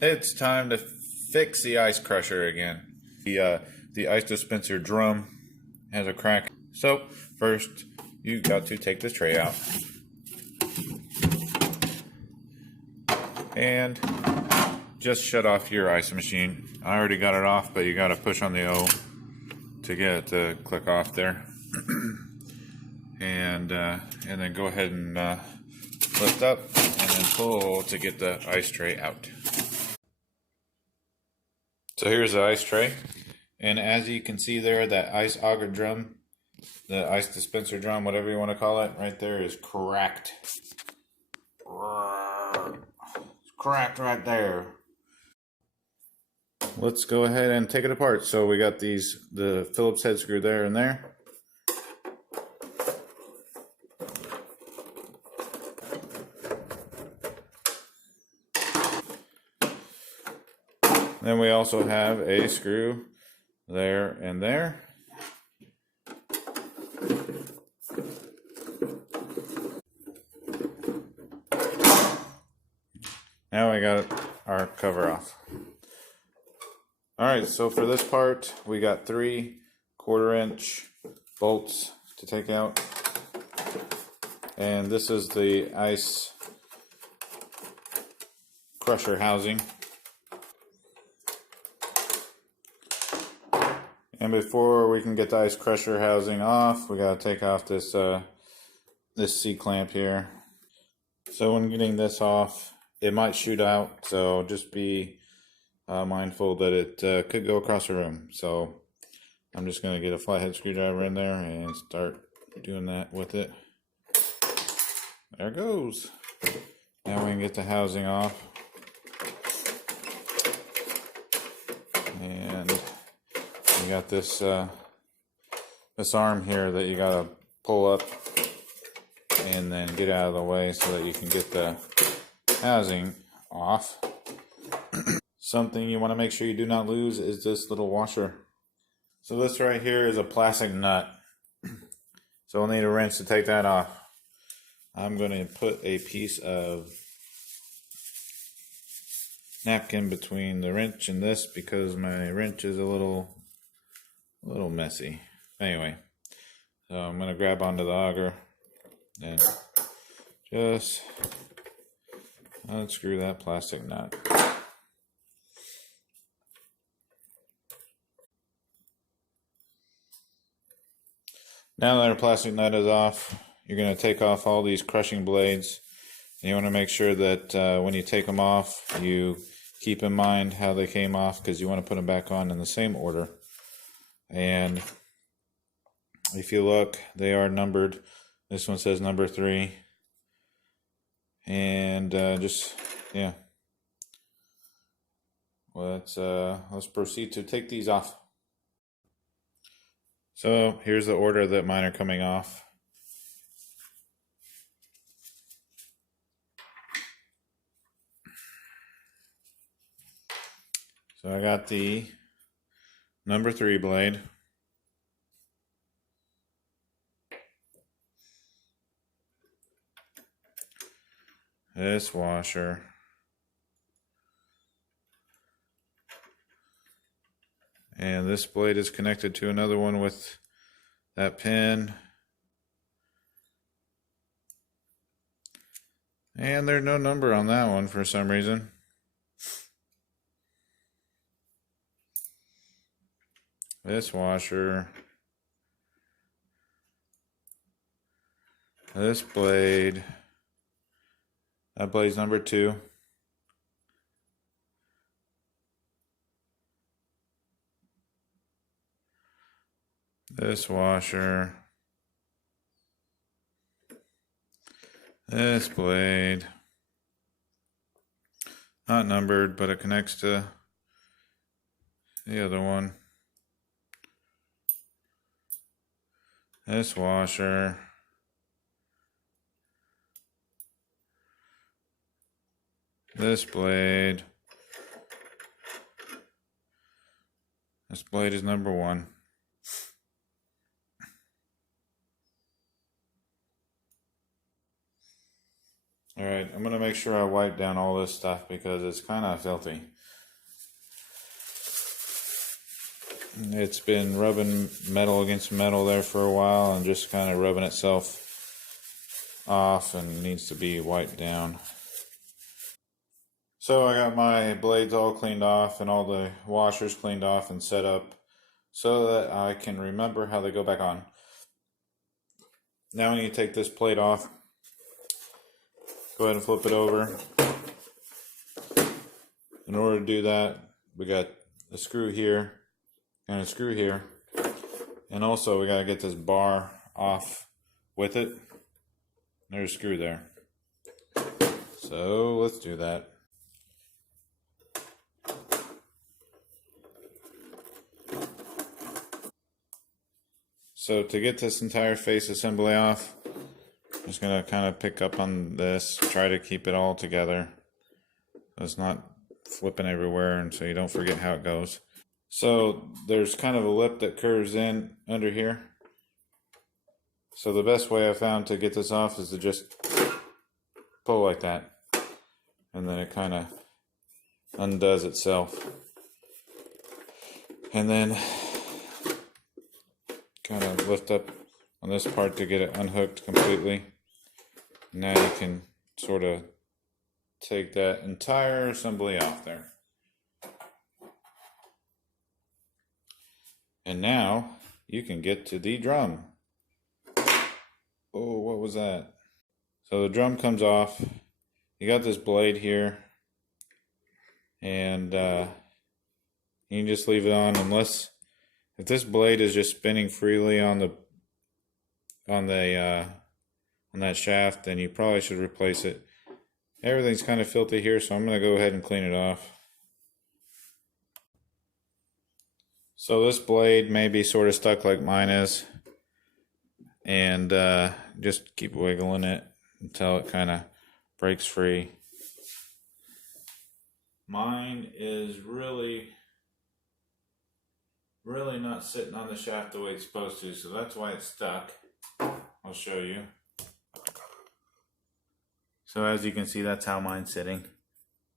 It's time to fix the ice crusher again. The ice dispenser drum has a crack. So first you got to take this tray out and just shut off your ice machine. I already got it off, but you got to push on the O to get it to click off there. and then go ahead and lift up and then pull to get the ice tray out. So here's the ice tray, and as you can see there, that ice auger drum, the ice dispenser drum, whatever you want to call it, right there is cracked. It's cracked right there. Let's go ahead and take it apart. So we got the Phillips head screw there and there. Then we also have a screw there and there. Now we got our cover off. Alright, so for this part, we got 3 1/4-inch bolts to take out. And this is the ice crusher housing. And before we can get the ice crusher housing off, we got to take off this this C-clamp here. So when getting this off, it might shoot out, so just be mindful that it could go across the room. So I'm just going to get a flathead screwdriver in there and start doing that with it. There it goes. Now we can get the housing off. And you got this this arm here that you got to pull up and then get out of the way so that you can get the housing off. Something you want to make sure you do not lose is this little washer. So this right here is a plastic nut. So we'll need a wrench to take that off. I'm going to put a piece of napkin between the wrench and this because my wrench is a little messy. Anyway, so I'm going to grab onto the auger and just unscrew that plastic nut. Now that our plastic nut is off, you're going to take off all these crushing blades. And you want to make sure that when you take them off, you keep in mind how they came off because you want to put them back on in the same order. And if you look, they are numbered. This one says number 3. And yeah. Let's proceed to take these off. So here's the order that mine are coming off. So I got the number 3 blade. This washer. And this blade is connected to another one with that pin. And there's no number on that one for some reason. This washer. This blade. That blade's number 2. This washer. This blade. Not numbered, but it connects to the other one. This washer. This blade. This blade is number 1. Alright, I'm going to make sure I wipe down all this stuff because it's kind of filthy. It's been rubbing metal against metal there for a while and just kind of rubbing itself off and needs to be wiped down. So I got my blades all cleaned off and all the washers cleaned off and set up so that I can remember how they go back on. Now I need to take this plate off. Go ahead and flip it over. In order to do that, we got a screw here and a screw here. And also we got to get this bar off with it. There's a screw there. So let's do that. So to get this entire face assembly off, I'm just going to kind of pick up on this, try to keep it all together. So it's not flipping everywhere and so you don't forget how it goes. So there's kind of a lip that curves in under here. So the best way I found to get this off is to just pull like that. And then it kind of undoes itself. And then kind of lift up on this part to get it unhooked completely. Now you can sort of take that entire assembly off there. And now you can get to the drum. Oh, what was that? So the drum comes off. You got this blade here. And you can just leave it on unless if this blade is just spinning freely on that shaft, then you probably should replace it. Everything's kind of filthy here, so I'm going to go ahead and clean it off. So this blade may be sort of stuck like mine is, and just keep wiggling it until it kind of breaks free. Mine is really not sitting on the shaft the way it's supposed to, so that's why it's stuck. I'll show you. So as you can see, that's how mine's sitting.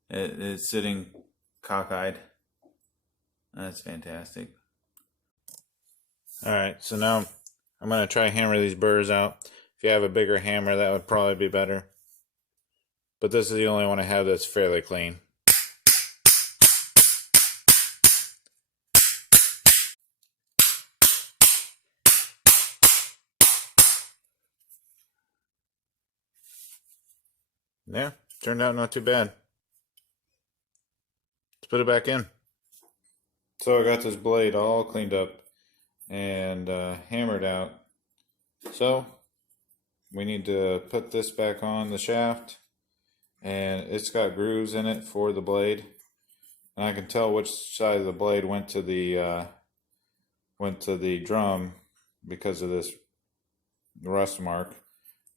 It's sitting cockeyed. That's fantastic. Alright, so now I'm going to try to hammer these burrs out. If you have a bigger hammer, that would probably be better. But this is the only one I have that's fairly clean. Yeah, turned out not too bad. Let's put it back in. So I got this blade all cleaned up and hammered out. So we need to put this back on the shaft, and it's got grooves in it for the blade. And I can tell which side of the blade went to the drum because of this rust mark.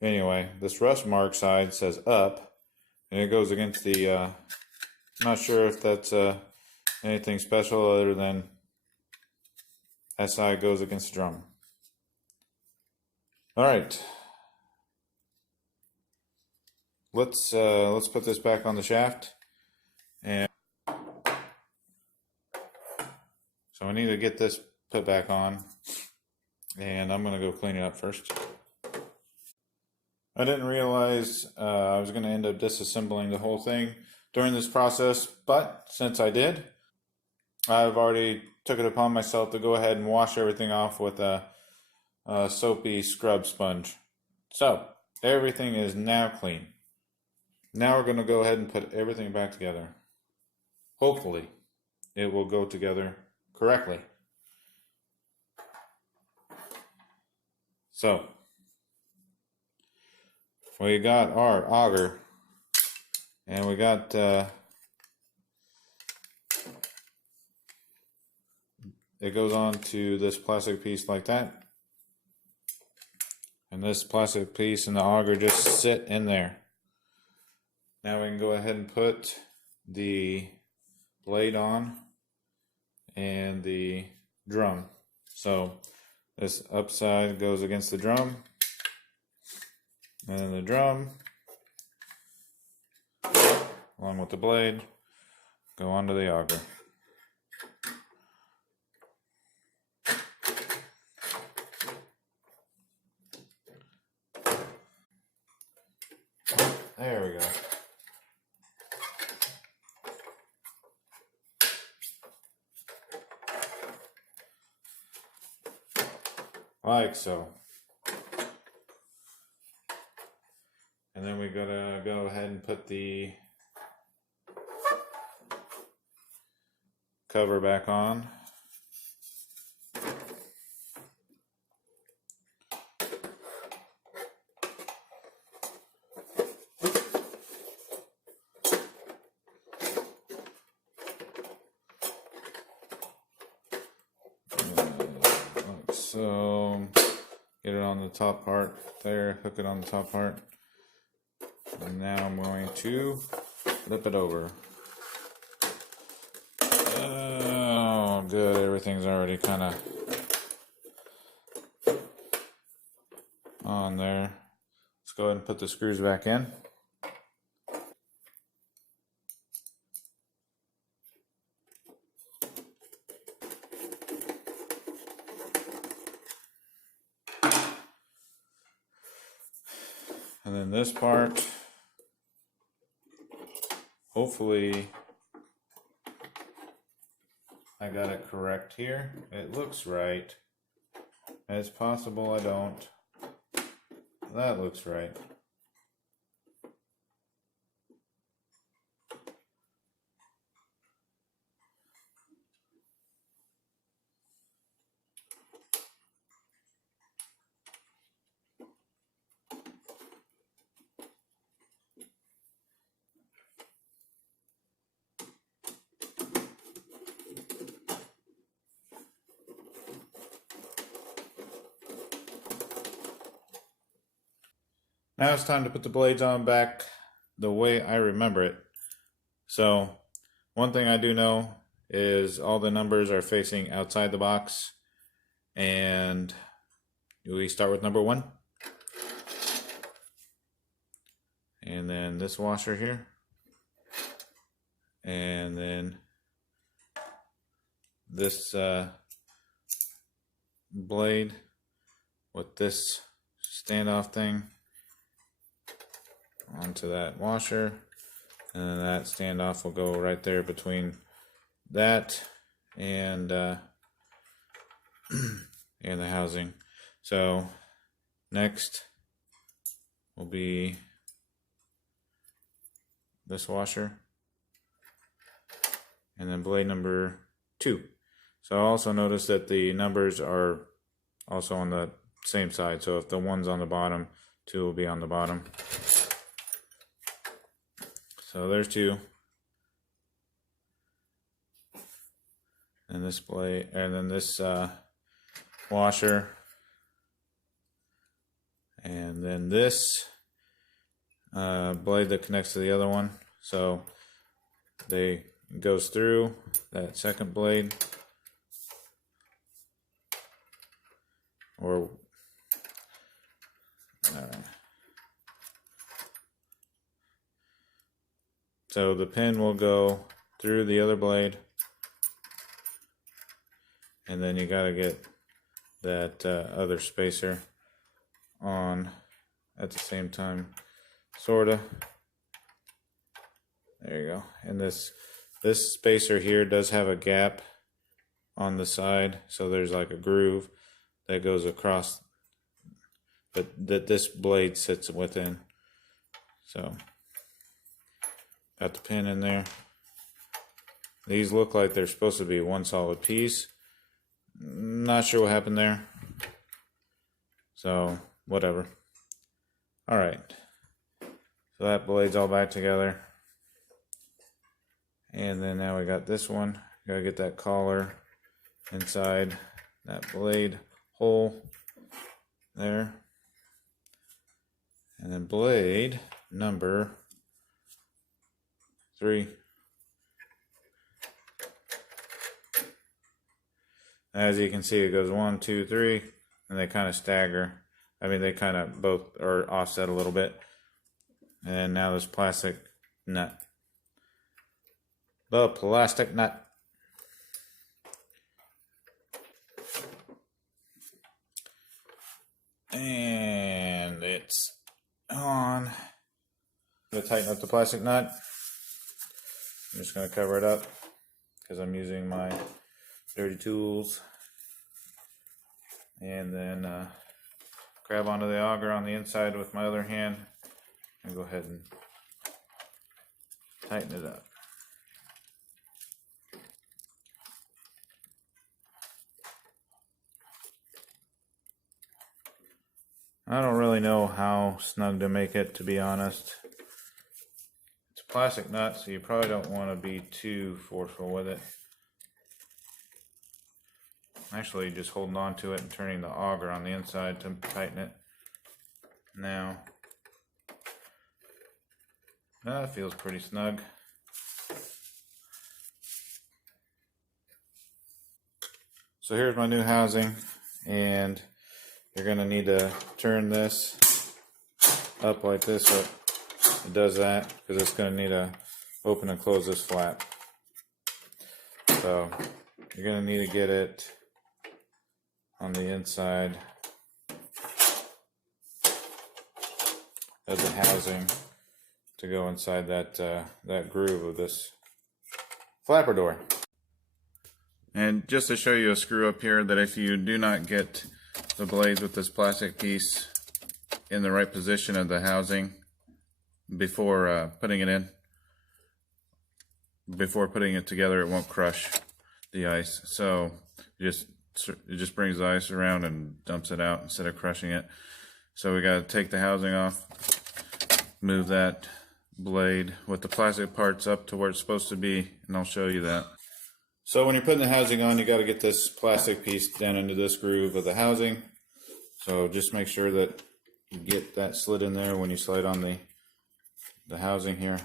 Anyway, this rust mark side says up, and it goes against the, I'm not sure if that's anything special other than that side goes against the drum. Alright, let's put this back on the shaft. And so I need to get this put back on, and I'm going to go clean it up first. I didn't realize I was going to end up disassembling the whole thing during this process, but since I did, I've already took it upon myself to go ahead and wash everything off with a soapy scrub sponge. So everything is now clean. Now we're going to go ahead and put everything back together. Hopefully it will go together correctly. So we got our auger, and we got it goes on to this plastic piece like that, and this plastic piece and the auger just sit in there. Now we can go ahead and put the blade on and the drum. So this upside goes against the drum, and then the drum along with the blade, go onto the auger. There we go. Like so. And then we gotta go ahead and put the cover back on. Like so. Get it on the top part there, hook it on the top part. And now I'm going to flip it over. Oh, good. Everything's already kind of on there. Let's go ahead and put the screws back in. And then this part, hopefully I got it correct here. It looks right. It's possible I don't. That looks right. Now it's time to put the blades on back the way I remember it. So one thing I do know is all the numbers are facing outside the box, and we start with number 1. And then this washer here. And then this blade with this standoff thing onto that washer, and then that standoff will go right there between that and and the housing. So next will be this washer, and then blade number 2. So I also noticed that the numbers are also on the same side, so if the 1's on the bottom, 2 will be on the bottom. So there's 2. And this blade, and then this washer, and then this blade that connects to the other one. So they goes through that second blade, or so the pin will go through the other blade, and then you got to get that other spacer on at the same time, sorta. There you go. And this spacer here does have a gap on the side, so there's like a groove that goes across, but that this blade sits within. So got the pin in there. These look like they're supposed to be one solid piece. Not sure what happened there. So whatever. Alright. So that blade's all back together. And then now we got this one. Gotta get that collar inside that blade hole there. And then blade number 3. As you can see, it goes 1, 2, 3, and they kind of stagger. I mean, they kind of both are offset a little bit. And now this plastic nut. The plastic nut. And it's on. I'm going to tighten up the plastic nut. I'm just going to cover it up because I'm using my dirty tools. And then grab onto the auger on the inside with my other hand and go ahead and tighten it up. I don't really know how snug to make it, to be honest. It's a plastic nut, so you probably don't want to be too forceful with it. Actually, just holding on to it and turning the auger on the inside to tighten it. Now, that feels pretty snug. So here's my new housing, and you're going to need to turn this up like this so it does that, because it's going to need to open and close this flap. So you're going to need to get it on the inside of the housing to go inside that groove of this flapper door. And just to show you a screw up here, that if you do not get the blades with this plastic piece in the right position of the housing before putting it in, before putting it together, it won't crush the ice. So it just brings the ice around and dumps it out instead of crushing it. So we got to take the housing off, move that blade with the plastic parts up to where it's supposed to be, and I'll show you that. So when you're putting the housing on, you got to get this plastic piece down into this groove of the housing. So just make sure that you get that slid in there when you slide on the housing here.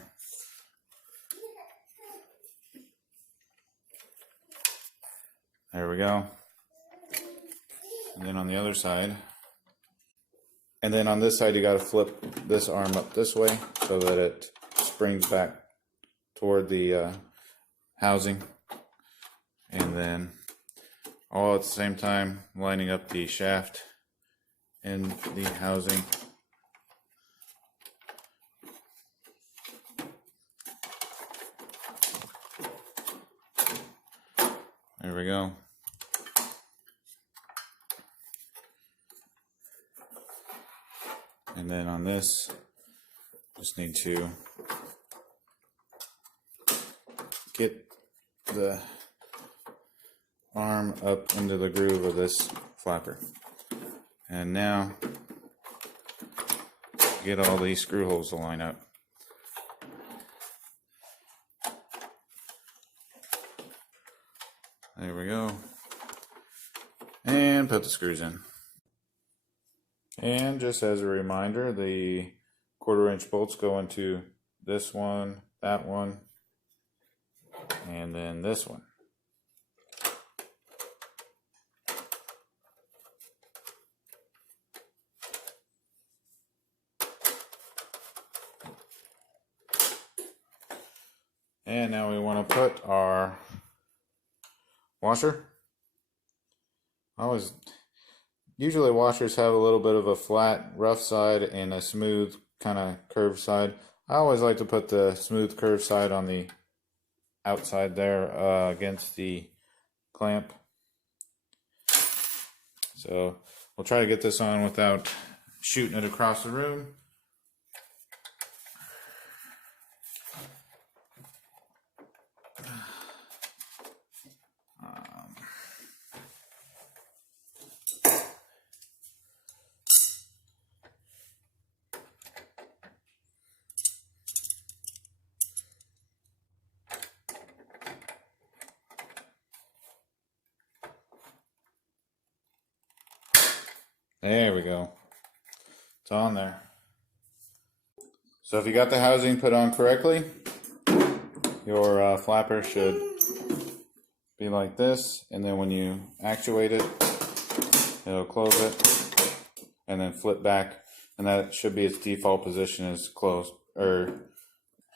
There we go. And then on the other side. And then on this side, you got to flip this arm up this way so that it springs back toward the housing. And then all at the same time lining up the shaft and the housing. There we go. And then on this, just need to get the arm up into the groove of this flapper. And now get all these screw holes to line up. There we go. And put the screws in. And just as a reminder, the 1/4-inch bolts go into this one, that one, and then this one. And now we want to put our washer. Usually washers have a little bit of a flat, rough side and a smooth, kind of curved side. I always like to put the smooth, curved side on the outside there against the clamp. So we'll try to get this on without shooting it across the room. There we go. It's on there. So if you got the housing put on correctly, your flapper should be like this, and then when you actuate it, it'll close it and then flip back, and that should be its default position is closed or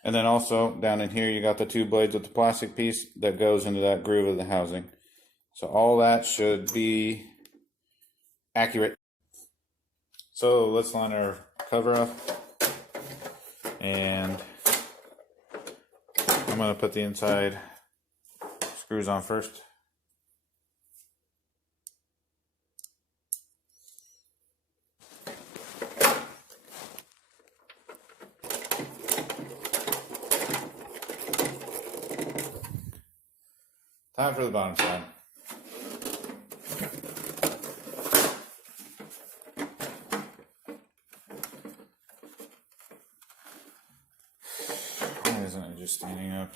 And then also down in here you got the two blades with the plastic piece that goes into that groove of the housing. So all that should be accurate. So let's line our cover up, and I'm going to put the inside screws on first. Time for the bottom side. Why isn't it just standing up?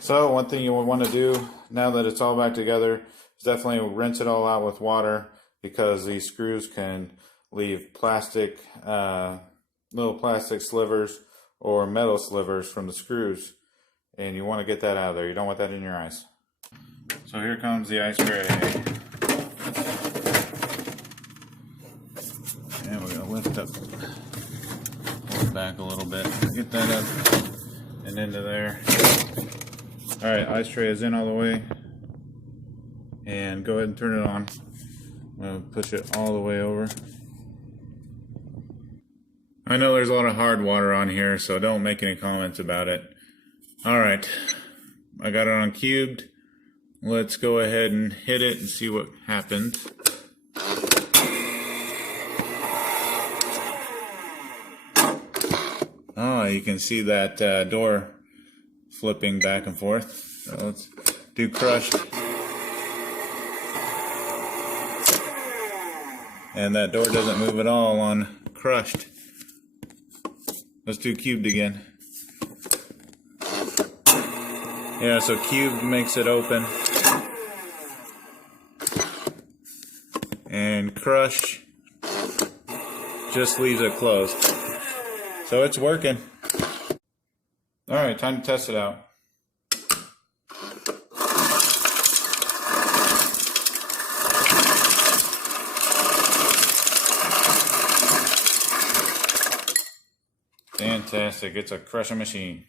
So one thing you want to do now that it's all back together is definitely rinse it all out with water, because these screws can leave plastic, little plastic slivers or metal slivers from the screws, and you want to get that out of there. You don't want that in your ice. So here comes the ice tray. And we're going to lift up, pull it back a little bit, get that up and into there. Alright, ice tray is in all the way, and go ahead and turn it on. I'm going to push it all the way over. I know there's a lot of hard water on here, so don't make any comments about it. Alright, I got it on cubed. Let's go ahead and hit it and see what happens. Oh, you can see that door flipping back and forth. So let's do crushed. And that door doesn't move at all on crushed. Let's do cubed again. Yeah, so cubed makes it open. And crushed just leaves it closed. So it's working. Alright, time to test it out. Fantastic, it's a crushing machine.